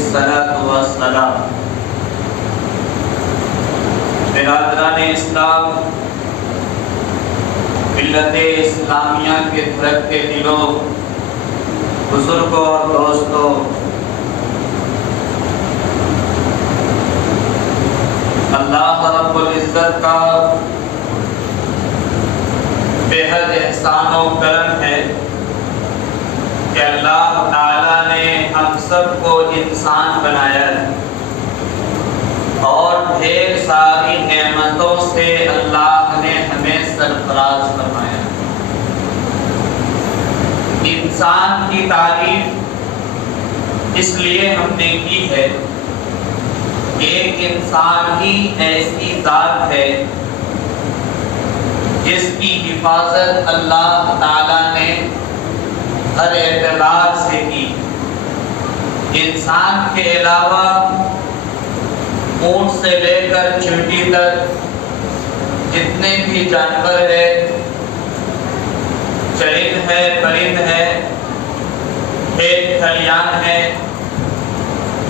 الصلاۃ والسلام۔ برادران اسلام، ملت اسلامیہ کے دھڑکتے دلوں، بزرگوں اور دوستوں، اللہ رب العزت کا بے حد احسان و کرم ہے کہ اللہ تعالیٰ نے ہم سب کو انسان بنایا ہے اور ڈھیر ساری نعمتوں سے اللہ نے ہمیں سرفراز فرمایا۔ انسان کی تعریف اس لیے ہم نے کی ہے کہ ایک انسان ہی ایسی ذات ہے جس کی حفاظت اللہ تعالیٰ نے ہر اعتبار سے کی۔ انسان کے علاوہ اونٹ سے لے کر چیونٹی تک جتنے بھی جانور ہیں، چرند ہے، پرند ہے، کھیت کھلیان ہے،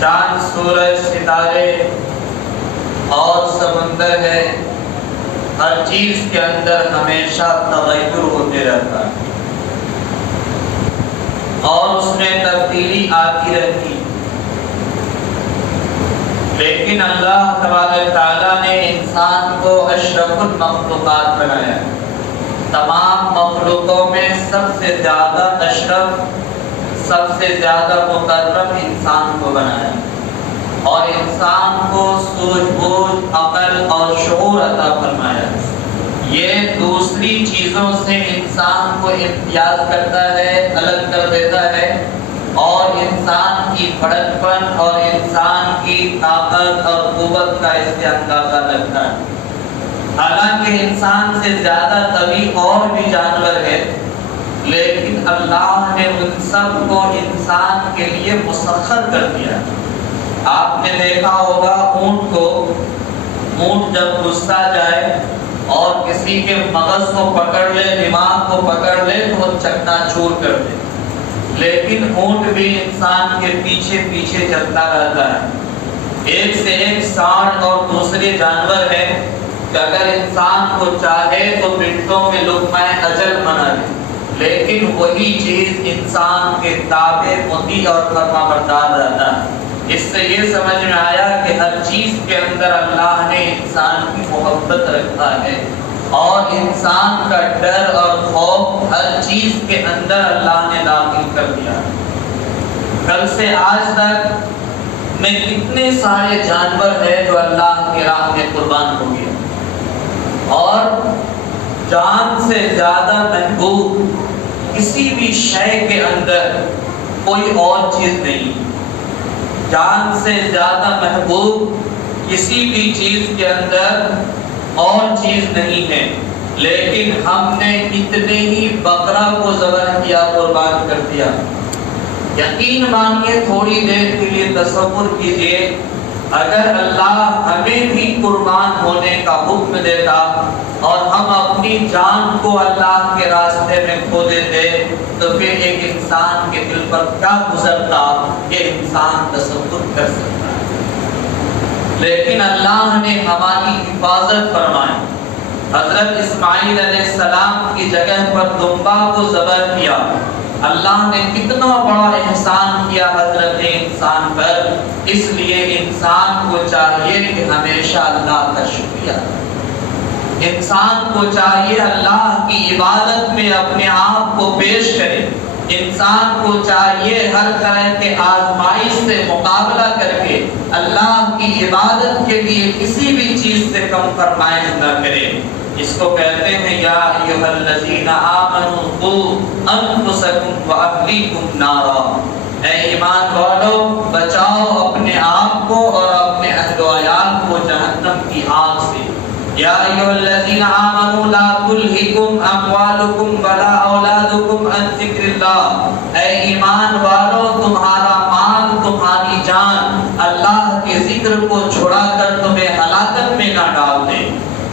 چاند سورج ستارے اور سمندر ہے، ہر چیز کے اندر ہمیشہ تغیر ہوتے رہتا ہے اور اس میں تبدیلی آتی رہتی۔ لیکن اللہ تبارک تعالیٰ نے انسان کو اشرف المخلوقات بنایا۔ تمام مخلوقوں میں سب سے زیادہ اشرف، سب سے زیادہ مکرم انسان کو بنایا اور انسان کو سوجھ بوجھ، عقل اور شعور عطا فرمایا۔ یہ دوسری چیزوں سے انسان کو امتیاز کرتا ہے، الگ کر دیتا ہے اور انسان کی بڑک پن اور انسان کی طاقت اور قوت کا اس سے اندازہ لگتا ہے۔ حالانکہ انسان سے زیادہ قوی اور بھی جانور ہے، لیکن اللہ نے ان سب کو انسان کے لیے مسخر کر دیا۔ آپ نے دیکھا ہوگا اونٹ کو، اونٹ جب غصہ جائے اور کسی کے مغز کو پکڑ لے، دماغ کو پکڑ لے تو وہ چکنا چور کر دے، لیکن اونٹ بھی انسان کے پیچھے پیچھے چلتا رہتا ہے۔ ایک سے ایک سانڈ اور دوسرے جانور ہے کہ اگر انسان کو چاہے تو منٹوں میں لقمہ اجل بنا لے، لیکن وہی چیز انسان کے تابع مطیع اور فرما بردار رہتا ہے۔ اس سے یہ سمجھ میں آیا کہ ہر چیز کے اندر اللہ نے انسان کی محبت رکھا ہے اور انسان کا ڈر اور خوف ہر چیز کے اندر اللہ نے داخل کر دیا۔ کل سے آج تک میں کتنے سارے جانور ہیں جو اللہ کی راہ میں قربان ہو گئے اور جان سے زیادہ محبوب کسی بھی شے کے اندر کوئی اور چیز نہیں۔ جان سے زیادہ محبوب کسی بھی چیز کے اندر اور چیز نہیں ہے، لیکن ہم نے اتنے ہی بکرا کو ذبح کیا، قربان کر دیا۔ یقین مانیے، تھوڑی دیر کے لیے تصور کیجئے، اگر اللہ ہمیں بھی قربان ہونے کا حکم دیتا اور ہم اپنی جان کو اللہ کے راستے میں کھو دیتے تو پھر ایک انسان کے دل پر کیا گزرتا، یہ انسان تصور کر سکتا ہے۔ لیکن اللہ نے ہماری حفاظت فرمائی۔ حضرت اسماعیل علیہ السلام کی جگہ پر دمبا کو ذبح کیا۔ اللہ نے کتنا بڑا احسان کیا حضرت انسان پر، اس لیے انسان کو چاہیے کہ ہمیشہ اللہ کا شکریہ، انسان کو چاہیے اللہ کی عبادت میں اپنے آپ کو پیش کرے، انسان کو چاہیے ہر طرح کے آزمائش سے مقابلہ کر کے اللہ کی عبادت کے لیے کسی بھی چیز سے کم فرمائش نہ کرے۔ اس کو کہتے ہیں یا ایھا الذین آمنوا قوا انفسکم واہلیکم نارا، اے ایمان والو بچاؤ اپنے آپ کو اور اپنے اہل و عیال کو جہنم کی آگ سے۔ یا ایھا الذین آمنوا لا تلہکم اموالکم ولا اولادکم عن ذکر اللہ، اے ایمان والو تمہارا مال، تمہاری جان اللہ کے ذکر کو چھڑا کر تمہیں ہلاکت میں نہ ڈال دے۔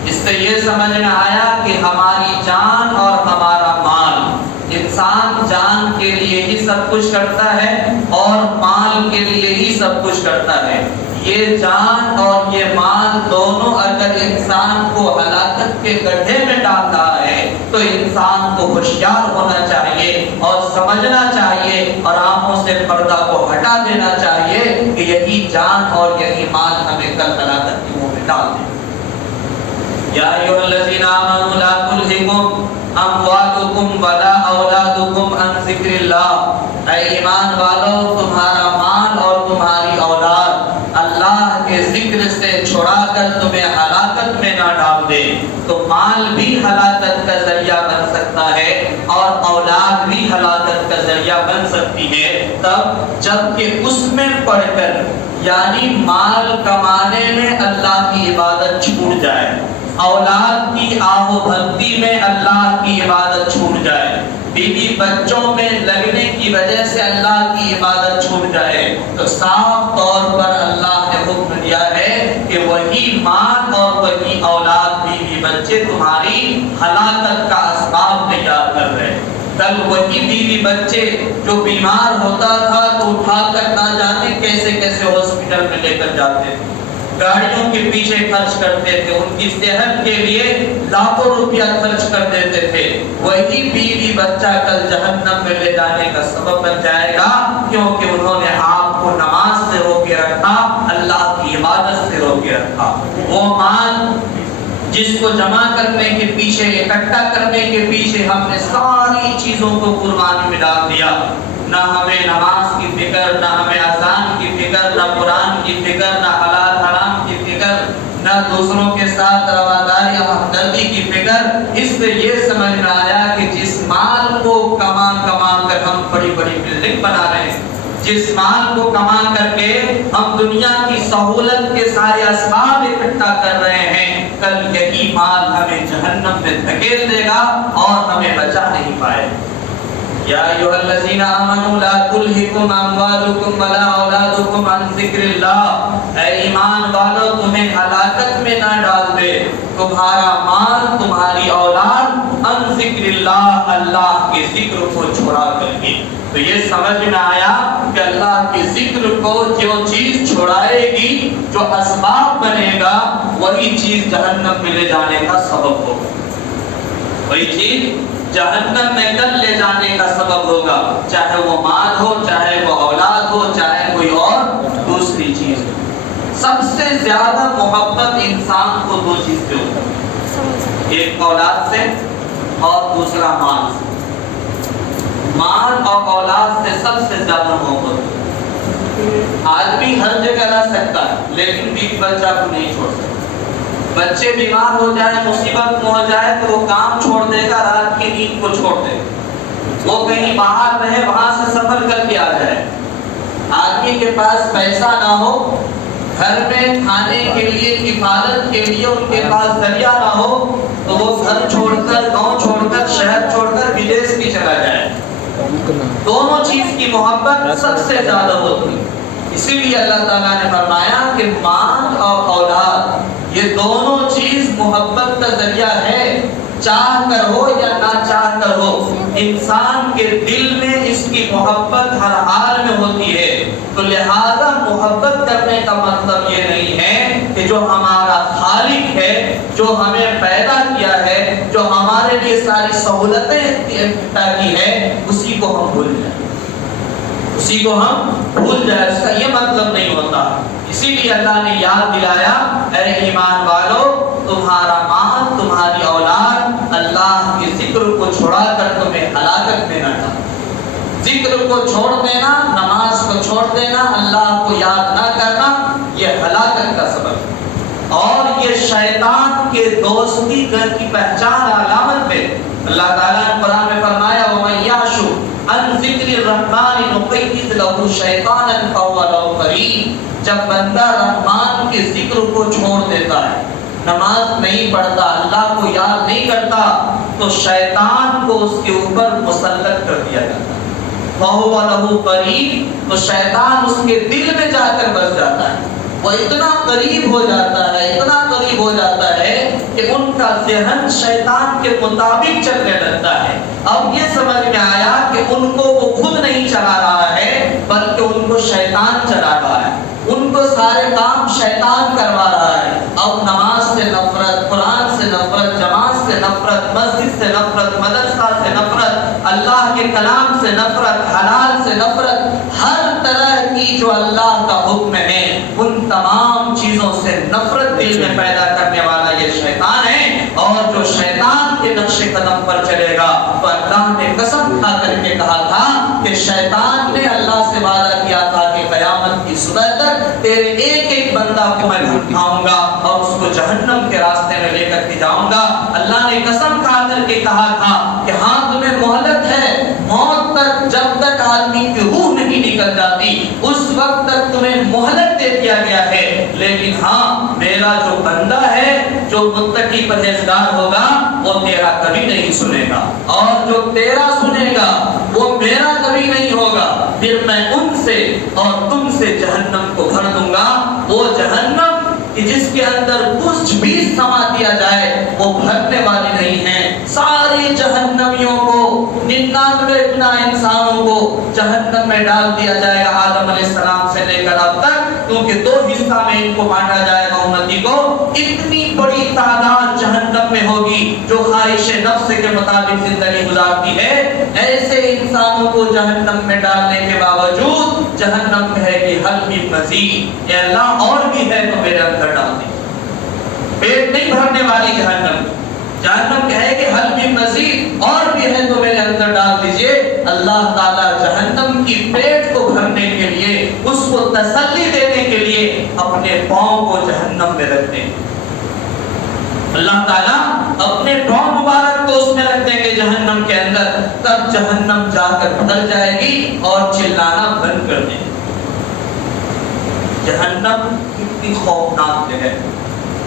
اس سے یہ سمجھ میں آیا کہ ہماری جان اور ہمارا مال، انسان جان کے کے لیے ہی سب کچھ کرتا ہے اور مال کے لیے ہی سب کچھ کرتا ہے۔ یہ جان اور یہ مال دونوں اگر انسان کو ہلاکت کے گڈھے میں ڈال رہا ہے تو انسان کو ہوشیار ہونا چاہیے اور سمجھنا چاہیے اور آنکھوں سے پردہ کو ہٹا دینا چاہیے کہ یہی جان اور یہی مال ہمیں کل ہلاکت کی منہ میں ڈال دے۔ یا ایھا الذین آمنوا لا تلھکم اموالکم ولا اولادکم عن ذکر اللہ، اے ایمان والو تمہارا مال اور تمہاری اولاد اللہ کے ذکر سے چھڑا کر تمہیں ہلاکت میں نہ ڈال دے۔ تو مال بھی ہلاکت کا ذریعہ بن سکتا ہے اور اولاد بھی ہلاکت کا ذریعہ بن سکتی ہے تب جب کہ اس میں پڑھ کر یعنی مال کمانے میں اللہ کی عبادت چھوٹ جائے، اولاد کی آہ و بھکتی میں اللہ کی عبادت چھوٹ جائے، بیوی بچوں میں لگنے کی وجہ سے اللہ کی عبادت چھوٹ جائے، تو صاف طور پر اللہ نے حکم دیا ہے کہ وہی مال اور وہی اولاد بیوی بچے تمہاری ہلاکت کا اسباب تیار کر رہے ہیں۔ کل وہی بیوی بچے جو بیمار ہوتا تھا تو اٹھا کر نہ جانے کیسے کیسے ہاسپٹل میں لے کر جاتے تھے، گاڑیوں کے پیچھے خرچ کرتے تھے، ان کی صحت کے لیے لاکھوں روپیہ خرچ کر دیتے تھے، وہی بیوی بچہ کل جہنم میں لے جانے کا سبب بن جائے گا، کیونکہ انہوں نے آپ کو نماز سے روکے رکھا، اللہ کی عبادت سے روکے رکھا۔ وہ مال جس کو جمع کرنے کے پیچھے، اکٹھا کرنے کے پیچھے ہم نے ساری چیزوں کو قربانی میں ڈال دیا، نہ ہمیں نماز کی فکر، نہ ہمیں اذان کی فکر، نہ قرآن کی فکر، نہ حلال حرام کی فکر، نہ دوسروں کے ساتھ رواداری اور ہمدردی کی فکر۔ اس سے یہ سمجھ میں آیا کہ جس مال کو کما کر ہم بڑی بڑی بلڈنگ بنا رہے ہیں، جس مال کو کما کر کے ہم دنیا کی سہولت کے سارے اسباب اکٹھا کر رہے ہیں، کل یہی مال ہمیں جہنم میں دھکیل دے گا اور ہمیں بچا نہیں پائے۔ یا ایھا الذین آمنوا لا تلھکم اموالکم ولا اولادکم عن ذکر اللہ، اے ایمان والو تمہیں ہلاکت میں نہ ڈال دے تمہارا مال تمہاری اولاد عن ذکر اللہ، اللہ کے ذکر کو چھوڑا کر کے۔ تو یہ سمجھ میں آیا کہ اللہ کے ذکر کو جو چیز چھوڑائے گی، جو اسباب بنے گا، وہی چیز جہنم میں لے جانے کا سبب ہوگا، وہی چیز جہنم میں کل لے جانے کا سبب ہوگا، چاہے وہ مال ہو، چاہے وہ اولاد ہو، چاہے کوئی اور دوسری چیز ہو۔ سب سے زیادہ محبت انسان کو دو چیز سے ہوتی ہے، ایک اولاد سے اور دوسرا مال سے۔ مال اور اولاد سے سب سے زیادہ محبت ہے۔ آدمی ہر جگہ رہ سکتا ہے لیکن بیوی بچہ کو نہیں چھوڑ سکتا۔ بچے بیمار ہو جائے، مصیبت میں ہو جائے تو وہ کام چھوڑ دے گا، رات کی نیند کو چھوڑ دے گا، وہ کہیں باہر رہے وہاں سے سفر کر کے آ جائے۔ آدمی کے پاس پیسہ نہ ہو، گھر میں کھانے کے لیے، کفالت کے لیے ان کے پاس ذریعہ نہ ہو تو وہ گھر چھوڑ کر، گاؤں چھوڑ کر، شہر چھوڑ کر بدیش بھی چلا جائے۔ دونوں چیز کی محبت سب سے زیادہ ہوتی ہے، اسی لیے اللہ تعالیٰ نے فرمایا کہ مال اور اولاد یہ دونوں چیز محبت کا ذریعہ ہے، چاہ کر ہو یا نہ چاہ کر ہو، انسان کے دل میں اس کی محبت ہر حال میں ہوتی ہے۔ تو لہذا محبت کرنے کا مطلب یہ نہیں ہے کہ جو ہمارا خالق ہے، جو ہمیں پیدا کیا ہے، جو ہمارے لیے ساری سہولتیں پیدا کی ہے، اسی کو ہم بھول جائیں، اسی کو ہم بھول جائیں، اس کا یہ مطلب نہیں ہوتا۔ اسی لیے اللہ نے یاد دلایا، اے ایمان والو تمہارا مال، تمہاری اولاد اللہ کے ذکر کو چھوڑا کر تمہیں ہلاکت میں نہ ڈالے۔ ذکر کو چھوڑ دینا، نماز کو چھوڑ دینا، اللہ کو یاد نہ کرنا، یہ ہلاکت کا سبب ہے، اور یہ شیطان کے دوستی کی پہچان علامت ہے۔ اللہ تعالیٰ نے قرآن میں فرمایا وَمَن يَعْشُ عَن ذِكْرِ الرَّحْمَنِ نُقَيِّضْ لَهُ شَيْطَانًا فَهُوَ لَهُ قَرِينٌ۔ جب بندہ رحمان کے ذکر کو چھوڑ دیتا ہے، نماز نہیں پڑھتا، اللہ کو یاد نہیں کرتا، تو شیطان کو اس کے اوپر مسلط کر دیا جاتا ہے۔ فَهُوَ لَهُ قَرِينٌ، تو شیطان اس کے دل میں جا کر بس جاتا ہے، وہ اتنا قریب ہو جاتا ہے، اتنا قریب ہو جاتا ہے کہ ان کا ذہن شیطان کے مطابق چلنے لگتا ہے۔ اب یہ سمجھ میں آیا کہ ان کو وہ خود نہیں چلا رہا ہے بلکہ ان کو شیطان چلا رہا ہے، ان کو سارے کام شیطان کروا رہا ہے۔ اب نماز سے نفرت، قرآن سے نفرت، جماعت سے نفرت، مسجد سے نفرت، مدرسہ سے نفرت، اللہ کے کلام سے نفرت، حلال سے نفرت، ہر طرح کی جو اللہ کا حکم ہے ان تمام چیزوں سے نفرت دل میں پیدا کرنے والا یہ شیطان ہے۔ اور جو شیطان کے نقش قدم پر چلے گا تو اللہ نے قسم کھا کر کے کہا تھا کہ شیطان نے اللہ سے وعدہ کیا تھا کہ قیامت کی صبح تک تیرے ایک ایک بندہ کو میں اٹھاؤں گا اور اس کو جہنم کے راستے میں لے کر کے جاؤں گا۔ اللہ نے قسم کھا کر کے کہا تھا کہ ہاں تمہیں مہلت ہے، موت تک، جب تک آدمی کی روح نہیں نکل جاتی اس وقت تک تمہیں مہلت دے دیا گیا ہے، لیکن ہاں میرا جو بندہ ہے جو متقی پرہیزگار ہوگا وہ تیرا کبھی نہیں سنے گا، اور جو تیرا سنے گا وہ میرا کبھی نہیں ہوگا۔ پھر میں ان سے اور تم سے جہنم کو بھر دوں گا، وہ جہنم کہ جس کے اندر کچھ بھی سما دیا جائے وہ بھرنے والی نہیں ہے۔ ساری جہنمیوں کو، 99 گنا انسانوں کو جہنم میں ڈال دیا جائے گا آدم علیہ السلام سے لے کر اب تک، کیونکہ 2 حصہ میں ان کو بانٹا جائے گا امتی کو۔ اتنی بڑی تعداد جہنم میں ہوگی جو خواہش نفس کے مطابق زندگی گزارتی ہے۔ ایسے انسانوں کو جہنم میں ڈالنے کے باوجود جہنم کہے کہ حل من مزید، اے اللہ اور بھی ہے تو میرے اندر ڈال دیں۔ پیٹ نہیں بھرنے والی جہنم، جہنم کہے کہ حل من مزید، اور بھی ہے تو میرے اندر ڈال دیجئے۔ اللہ تعالیٰ جہنم کی پیٹ کو بھرنے کے لیے، اس کو تسلی دینے کے لیے اپنے پاؤں کو جہنم میں رکھ دیں۔ اللہ تعالیٰ اپنے پاؤں مبارک کو اس میں رکھ دیں گے جہنم کے اندر، تب جہنم جا کر ڈر جائے گی اور چلانا بند کر دیں۔ جہنم کتنی خوفناک جگہ ہے،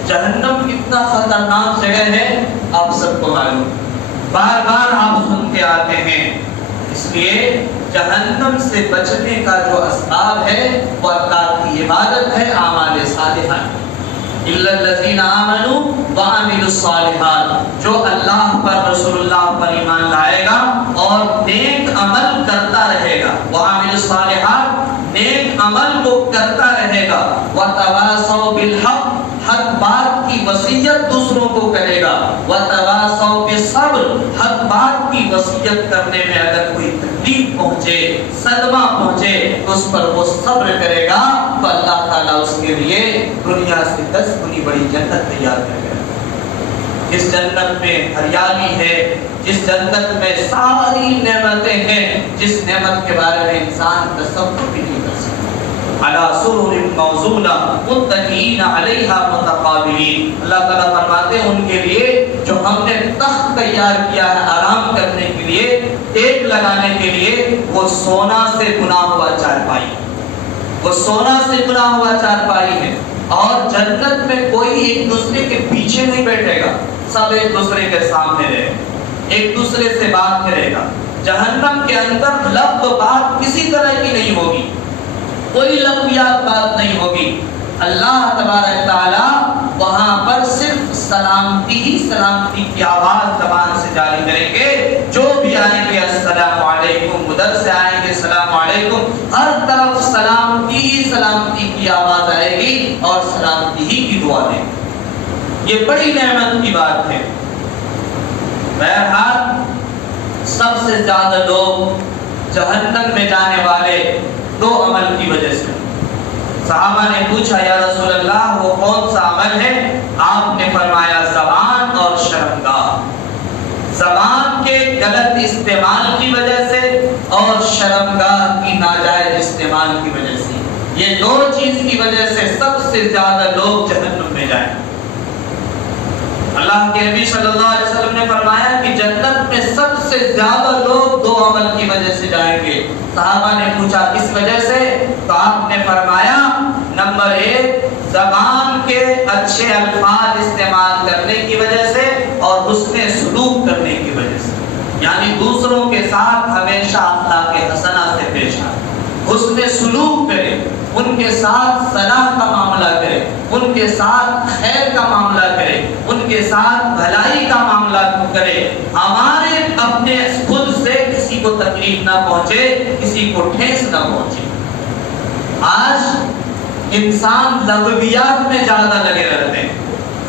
جہنم کتنا خطرناک جگہ ہے آپ سب کو معلوم، بار بار آپ سنتے آتے ہیں۔ اس لیے جہنم سے بچنے کا جو اسباب ہے وہ اللہ کی عبادت ہے، اعمال صالحہ۔ الا الذین آمنوا وعملوا الصالحات، جو اللہ پر، رسول اللہ پر ایمان لائے گا اور نیک عمل کرتا رہے گا، وعملوا الصالحات، نیک عمل کو کرتا رہے گا، وتواصوا بالحق، حق بات کی وصیت دوسروں کو کرے گا، وتواصوا بالصبر، حق بات کی وصیت کرنے میں اگر کوئی تکلیف پہنچے، صدمہ پہنچے تو اس پر وہ صبر کرے گا تو اللہ تعالیٰ اس کے لیے دنیا سے 10 گنی بڑی جنت تیار کرے گا۔ جس جنت میں ہریالی ہے، جس جنت میں ساری نعمتیں ہیں، جس نعمت کے بارے میں انسان تصور بھی نہیں کر سکتا۔ علی سرر موضونہ متکئین علیہا متقابلین، اللہ تعالیٰ فرماتے ہیں ان کے لیے جو ہم نے تخت تیار کیا ہے آرام کرنے کے لیے، ٹیک لگانے کے لیے، وہ سونا سے بنا ہوا چارپائی، وہ سونا سے بنا ہوا چارپائی ہے۔ اور جنت میں کوئی ایک دوسرے کے پیچھے نہیں بیٹھے گا، سب ایک دوسرے کے سامنے رہے، ایک دوسرے سے بات کرے گا۔ جہنم کے اندر لفظ و بات کسی طرح کی نہیں ہوگی، کوئی لفظیات بات نہیں ہوگی۔ اللہ تبارک تعالیٰ وہاں پر صرف سلامتی ہی سلامتی کی آواز زبان سے جاری کریں گے، جو بھی آئیں گے السلام علیکم، ادھر سے آئیں گے السلام علیکم، ہر طرف سلامتی ہی سلامتی کی آواز آئے گی اور سلامتی ہی کی دعا دیں گے۔ یہ بڑی نعمت کی بات ہے۔ بہرحال سب سے زیادہ لوگ جہنم میں جانے والے 2 عمل کی وجہ سے۔ صحابہ نے پوچھا یا رسول اللہ وہ کون سا عمل ہے؟ آپ نے فرمایا زبان اور شرمگاہ۔ زبان کے غلط استعمال کی وجہ سے اور شرمگاہ کی ناجائز استعمال کی وجہ سے، یہ 2 چیز کی وجہ سے سب سے زیادہ لوگ جہنم میں جائیں۔ اللہ کے نبی صلی اللہ علیہ وسلم نے فرمایا کہ جنت میں سب سے زیادہ لوگ 2 عمل کی وجہ سے جائیں گے۔ صحابہ نے پوچھا کس وجہ سے؟ تو آپ نے فرمایا نمبر 1 زبان کے اچھے الفاظ استعمال کرنے کی وجہ سے اور حسن سلوک کرنے کی وجہ سے، یعنی دوسروں کے ساتھ ہمیشہ اخلاق حسنہ سے پیش آئے، حسن سلوک کرے، ان کے ساتھ صلاح کا معاملہ کرے، ان کے ساتھ خیر کا معاملہ کرے، ان کے ساتھ بھلائی کا معاملہ کرے، ہمارے اپنے خود سے کسی کو تکلیف نہ پہنچے، کسی کو ٹھیس نہ پہنچے۔ آج انسان لغویات میں زیادہ لگے رہتے ہیں،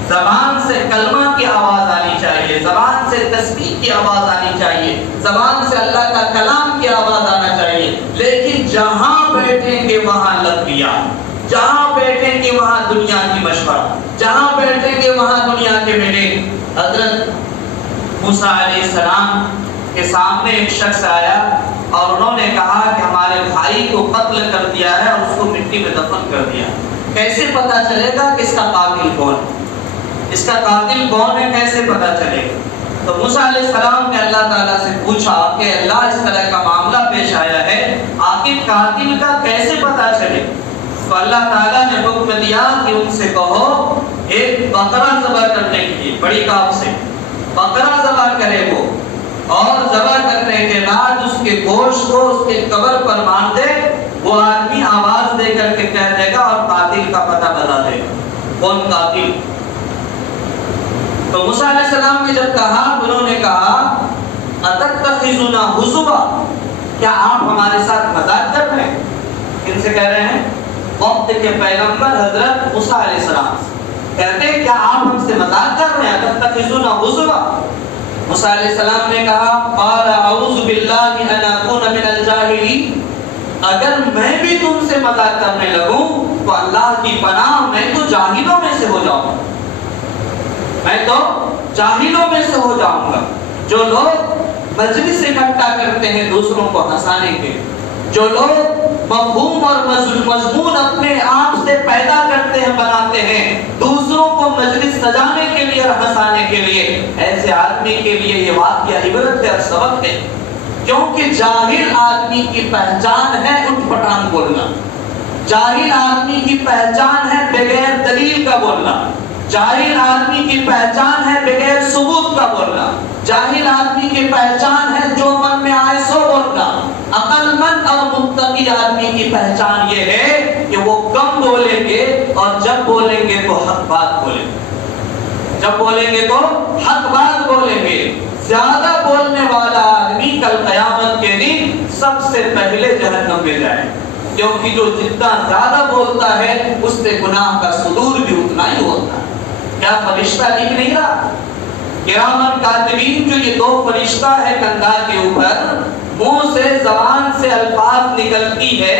زبان سے کلمہ کی آواز آنی چاہیے، زبان سے تسبیح کی آواز آنی چاہیے، زبان سے اللہ کا کلام کی آواز آنا چاہیے، لیکن جہاں بیٹھیں گے وہاں لغویات، جہاں بیٹھیں گے وہاں دنیا کی مشورہ، جہاں بیٹھیں گے وہاں دنیا کے میٹنگ۔ حضرت موسیٰ علیہ السلام کے سامنے ایک شخص آیا اور انہوں نے کہا کہ ہمارے بھائی کو قتل کر دیا ہے اور اس کو مٹی میں دفن کر دیا، کیسے پتا چلے گا کہ اس کا قاتل کون ہے؟ اس کا قاتل کون ہے کیسے پتا چلے گا؟ تو موسیٰ علیہ السلام نے اللہ تعالیٰ سے پوچھا کہ اللہ اس طرح کا معاملہ پیش آیا ہے، آخر قاتل کا کیسے پتا چلے؟ تو اللہ تعالیٰ نے حکم دیا کہ ان سے کہو ایک بقرہ ذبح کرنے کے لیے، بڑی کاف سے بقرہ ذبح کرے وہ، اور ذبح کرنے کے بعد اس کے گوشت کو اس کے قبر پر باندھ دے، وہ آدمی آواز دے کر کے کہہ دے گا اور قاتل کا پتہ بتا دے گا کون قاتل۔ تو موسیٰ علیہ السلام نے جب کہا، انہوں نے کہا اتتخذنا ہزوا، کیا آپ ہمارے ساتھ مذاق کر رہے ہیں؟ کن سے کہہ رہے ہیں؟ وقت کے پیغمبر حضرت موسیٰ علیہ السلام کہتے ہیں کیا آپ ہم سے مذاق کر رہے ہیں؟ اتتخذنا ہزوا۔ موسیٰ علیہ السلام نے کہا قال اعوذ باللہ ان اکون من الجاہلین، اگر میں بھی تم سے مذاق کرنے لگوں تو اللہ کی پناہ میں تو جاہلوں میں سے ہو جاؤں گا، میں تو جاہلوں میں سے ہو جاؤں گا۔ جو لوگ مجلس اکٹھا کرتے ہیں دوسروں کو ہنسانے کے، جو لوگ مفہوم اور مضمون اپنے آپ سے پیدا کرتے ہیں، بناتے ہیں دوسروں کو مجلس سجانے کے لیے اور ہنسانے کے لیے، ایسے آدمی کے لیے یہ واقعہ عبرت ہے اور سبق ہے، کیونکہ جاہل آدمی کی پہچان ہے اٹھ پٹانگ بولنا، جاہل آدمی کی پہچان ہے بغیر دلیل کا بولنا، جاہل آدمی کی پہچان ہے بغیر ثبوت کا بولنا، جاہل آدمی کی پہچان ہے جو من میں آئے سو بولنا۔ عقل مند اور متقی آدمی کی پہچان یہ ہے کہ وہ کم بولیں گے اور جب بولیں گے تو حق بات بولیں گے، جب بولیں گے تو حق بات بولیں گے۔ زیادہ بولنے والا آدمی کل قیامت کے دن سب سے پہلے جہنم میں جائے، کیونکہ جو جتنا زیادہ بولتا ہے اس سے گناہ کا صدور بھی اتنا ہی ہوتا ہے۔ کیا فرشتہ لکھ نہیں رہا؟ کرامن کاتبین، جو یہ دو فرشتہ ہے کندھا کے اوپر، منہ سے زبان سے الفاظ نکلتی ہے،